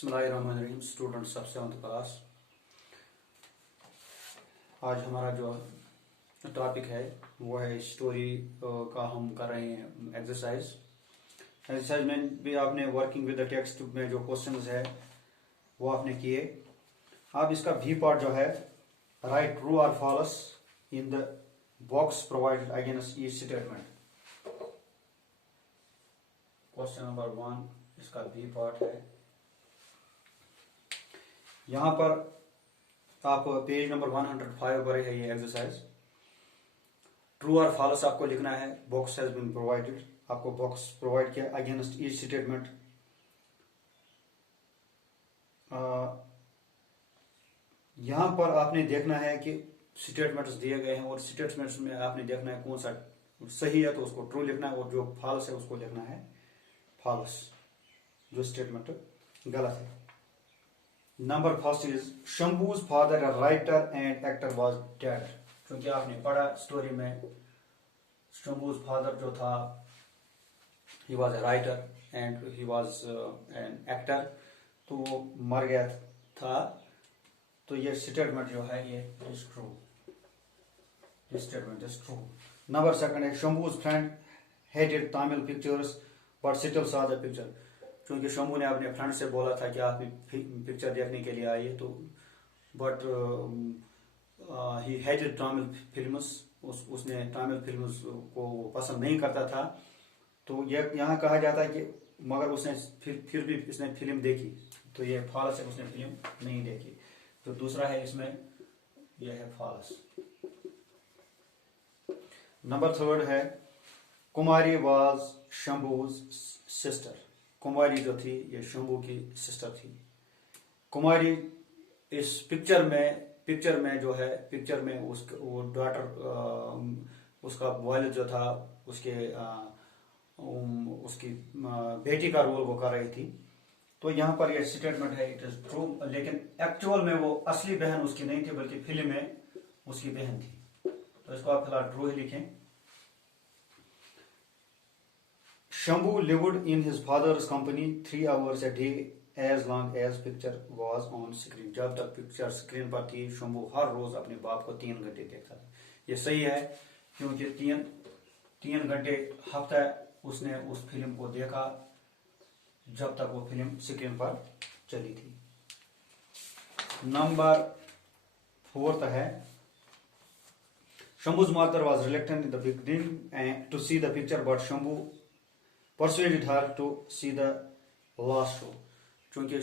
बिस्मिल्लाहिर्रहमानिर्रहीम। Students of 7th class, आज हमारा जो टॉपिक है वो है स्टोरी का। हम कर रहे हैं एक्सरसाइज में भी आपने वर्किंग विद द टेक्स्ट में जो क्वेश्चंस है वो आपने किए। अब इसका भी पार्ट जो है, राइट ट्रू और falls in the box provided against each statement. Question number 1 इसका भी पार्ट है। यहाँ पर आप पेज नंबर 105 पर है ये एक्सरसाइज। ट्रू और फॉल्स आपको लिखना है। बॉक्स हैज बीन प्रोवाइडेड, आपको बॉक्स प्रोवाइड किया अगेंस्ट ईच स्टेटमेंट। यहाँ पर आपने देखना है कि स्टेटमेंट्स दिए गए हैं और स्टेटमेंट्स में आपने देखना है कौन सा सही है तो उसको ट्रू लिखना है और जो फॉल्स है उसको लिखना है फॉल्स, जो स्टेटमेंट गलत है। Number first is Shambhu's father a writer and actor was dead. क्योंकि आपने पढ़ा स्टोरी में शंभूज फादर जो था he was a writer and he was an actor, तो वो मर गया था। तो ये स्टेटमेंट जो है ये is true, this statement is true. Number second है Shambhu's friend hated Tamil pictures but still saw the picture. क्योंकि शंभू ने अपने फ्रेंड से बोला था कि आप पिक्चर देखने के लिए आइए, तो but he hated Tamil films, उसने तमिल फिल्म्स को पसंद नहीं करता था। तो ये यहाँ कहा जाता है कि मगर उसने फिर भी इसने फिल्म देखी, तो ये फॉल्स है, उसने फिल्म नहीं देखी। तो दूसरा है इसमें यह है फॉल्स। नंबर थर्ड है कुमारी वाज शंभूज सिस्टर। कुमारी जो थी ये शंभू की सिस्टर थी। कुमारी इस पिक्चर में जो है, पिक्चर में वो डॉटर, उसका वालिद जो था उसकी बेटी का रोल वो कर रही थी। तो यहाँ पर ये स्टेटमेंट है इट इज ट्रू, लेकिन एक्चुअल में वो असली बहन उसकी नहीं थी बल्कि फिल्म में उसकी बहन थी। तो इसको आप फिलहाल ट्रू ही लिखें। Shambhu lived in his father's company 3 hours a day as long as picture was on screen। जब तक पिक्चर स्क्रीन पर थी शंभू हर रोज अपने बाप को 3 घंटे देखता था। ये सही है क्योंकि 3 घंटे हफ्ता उसने उस फिल्म को देखा जब तक वो फिल्म स्क्रीन पर चली थी। नंबर 4 है Shambhu's mother was reluctant in the beginning to see the picture but Shambhu persuaded her to see the last show। क्योंकि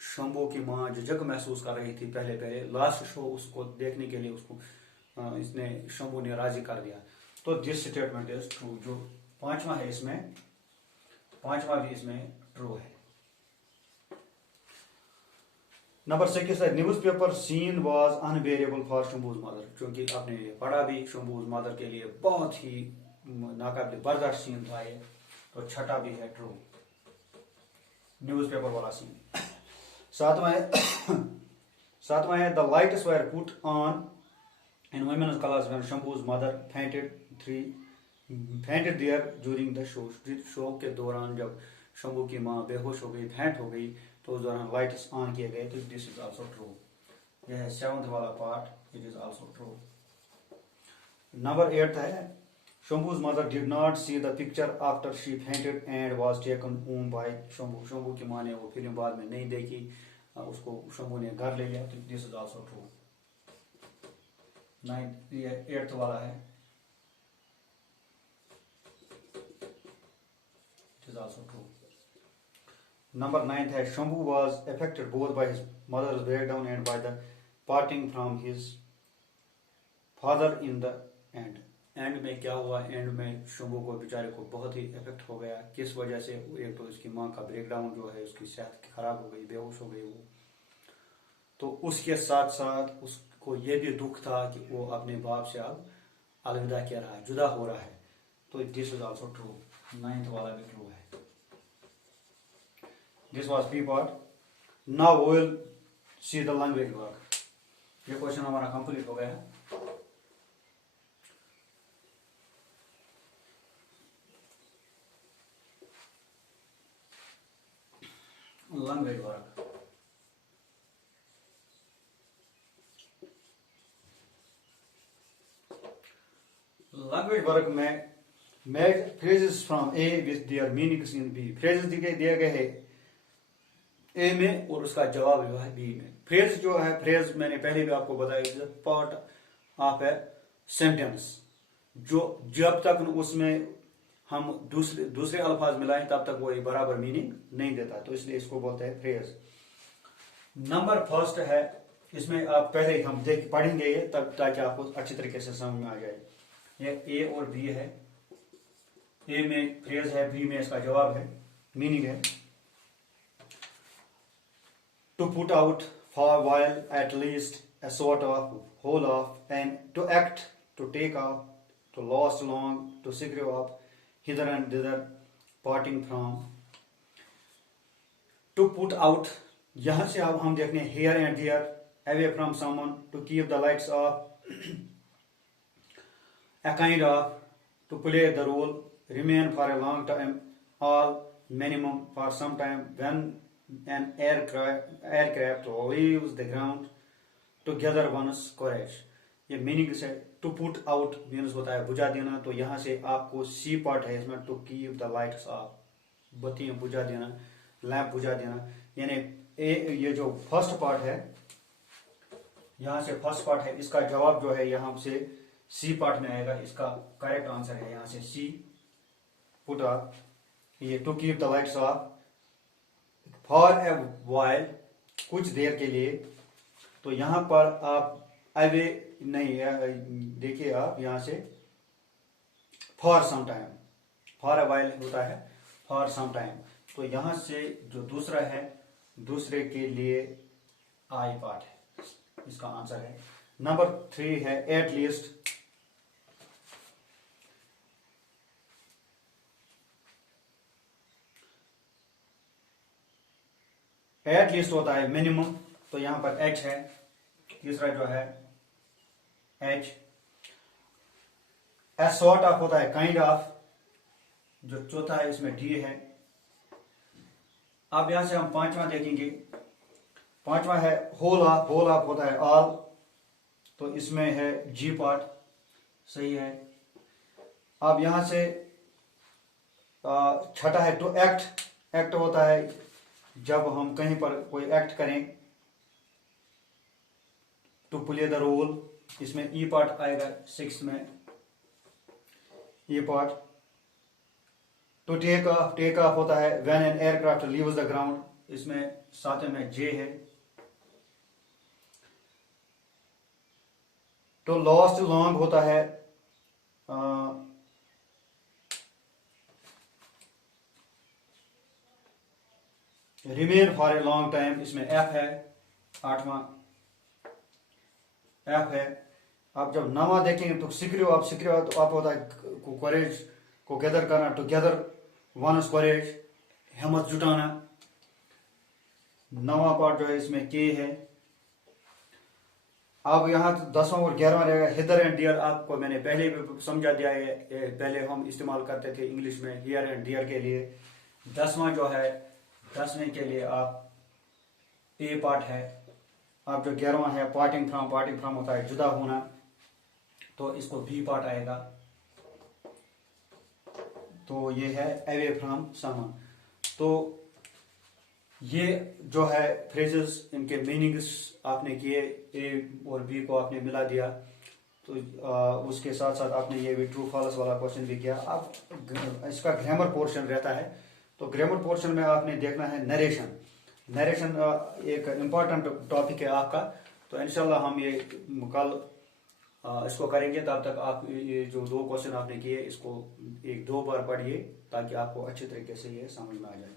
शंभू की माँ झिझक महसूस कर रही थी पहले लास्ट शो उसको देखने के लिए उसको इसने शंभू ने राजी कर दिया। तो दिस स्टेटमेंट इज ट्रू। जो पांचवा है इसमें, पांचवा भी इसमें ट्रू है। नंबर 6 है newspaper scene was unbearable for Shambhu's mother. क्योंकि आपने पढ़ा भी शंभूज मदर के लिए बहुत ही नाकाबिल बर्दाश्त सीन था ये। तो छठा भी है ट्रू, न्यूज़पेपर वाला सीन। सातवां है the lights were put on in women's class when Shambhu's mother fainted there during the show. Show के दौरान जब शंभू की माँ बेहोश हो गई, फेंट हो गई, तो उस दौरान लाइट्स ऑन किए गए। तो दिस इज आल्सो ट्रू। यह है 7th वाला part, it is also true. Number 8 है Shambhu's mother did not see the picture after she fainted and was taken home by Shambhu। Shambhu की माँ ने वो फिल्म बाद में नहीं देखी, उसको शंभू ने घर ले लिया। तो this is also true. 8th वाला है, it is also true. Number 9 है Shambhu was affected both by his mother's breakdown and by the parting from his father in the end। And में क्या हुआ, एंड में शंभू को बेचारे को बहुत ही इफेक्ट हो गया। किस वजह से? एक तो उसकी माँ का ब्रेकडाउन जो है, उसकी सेहत खराब हो गई, बेहोश हो गई वो। तो उसके साथ साथ उसको ये भी दुख था कि वो अपने बाप से अब अलविदा कह रहा है, जुदा हो रहा है। तो this is also true. 9th वाला भी ट्रू है। This was B part. Now we will see the language work. ये क्वेश्चन हमारा कंप्लीट हो गया है। language work। वर्क में match phrases from A with their meanings in B. Phrases दिए गए हैं ए में और उसका जवाब जो है बी में। फ्रेज जो है, फ्रेज मैंने पहले भी आपको बताया, पार्ट ऑफ ए सेंटेंस, जो जब तक उसमें हम दूसरे अल्फाज मिलाएं तब तक वो एक बराबर मीनिंग नहीं देता, तो इसलिए इसको बोलते हैं फ्रेज। नंबर फर्स्ट है, इसमें आप पहले हम पढ़ेंगे ये तब, ताकि आपको अच्छी तरीके से समझ में आ जाए। ये ए और बी है, ए में फ्रेज है, बी में इसका जवाब है, मीनिंग है। To put out for while at least a sort of whole of, and to act, to take off, to last long, to secure up, hither and thither, parting from। to put out, यहां से अब हम देखने here and there, away from someone, to keep the lights off, a kind of, to play the role, remain for a long time, all, minimum, for some time, when an aircraft leaves the ground, to gather one's courage। ये meaning से to put out means होता है बुझा देना, तो यहाँ से आपको सी पार्ट है इसमें, to keep the lights off, बत्तियां बुझा देना, लैंप बुझा देना। यानी ये जो फर्स्ट पार्ट है, यहाँ से फर्स्ट पार्ट है, इसका जवाब जो है यहाँ से सी पार्ट में आएगा। इसका करेक्ट आंसर है यहाँ से सी, पुट ऑफ। ये to keep the lights off for a while, कुछ देर के लिए। तो यहां पर आप अवे नहीं, देखिए आप यहां से for some time, for a while होता है फॉर सम टाइम, तो यहां से जो दूसरा है, दूसरे के लिए आई पार्ट है, इसका आंसर है। नंबर 3 है एट लीस्ट। एट लीस्ट होता है मिनिमम, तो यहां पर एच है। तीसरा जो है एच। ए सॉर्ट ऑफ होता है काइंड ऑफ, जो चौथा है इसमें डी है। अब यहां से हम पांचवा देखेंगे। पांचवा है होल ऑफ। होल ऑफ होता है ऑल, तो इसमें है जी पार्ट, सही है। अब यहां से छठा है टू एक्ट। एक्ट होता है जब हम कहीं पर कोई एक्ट करें, टू प्ले द रोल, इसमें ई पार्ट आएगा 6 में, E part. To take off, take off होता है when an aircraft leaves the ground, इसमें 7 में जे है। टू लॉस्ट लॉन्ग होता है remain for a long time, इसमें एफ है, 8वां एफ है। आप जब 9वां देखेंगे तो सिक्रियो आप, सिक्रियो तो आप होता है कोरेज को गैदर करना, टू गैदर वनस कोरेज, हिम्मत जुटाना। 9वां पार्ट जो है इसमें के है। अब यहाँ 10वां और 11वां रहेगा हिदर एंड डियर। आपको मैंने पहले भी समझा दिया है, पहले हम इस्तेमाल करते थे इंग्लिश में हियर एंड डियर के लिए। 10वां जो है, 10वें के लिए आप ए पार्ट है। अब जो 11वां है पार्टिंग फ्रॉम, पार्टिंग फ्रॉम होता है जुदा होना, तो इसको बी पार्ट आएगा। तो ये है अवे फ्रॉम समवन। तो ये जो है फ्रेजेस, इनके मीनिंग्स आपने किए, ए और बी को आपने मिला दिया। तो उसके साथ साथ आपने ये भी ट्रू फॉल्स वाला क्वेश्चन भी किया। अब इसका ग्रामर पोर्शन रहता है, तो ग्रामर पोर्शन में आपने देखना है नरेशन। नरेशन एक इम्पॉर्टेंट टॉपिक है आपका, तो इंशाल्लाह हम ये कल इसको करेंगे। तब तक आप ये जो 2 क्वेश्चन आपने किए, इसको 1-2 बार पढ़िए ताकि आपको अच्छी तरीके से ये समझ में आ जाए।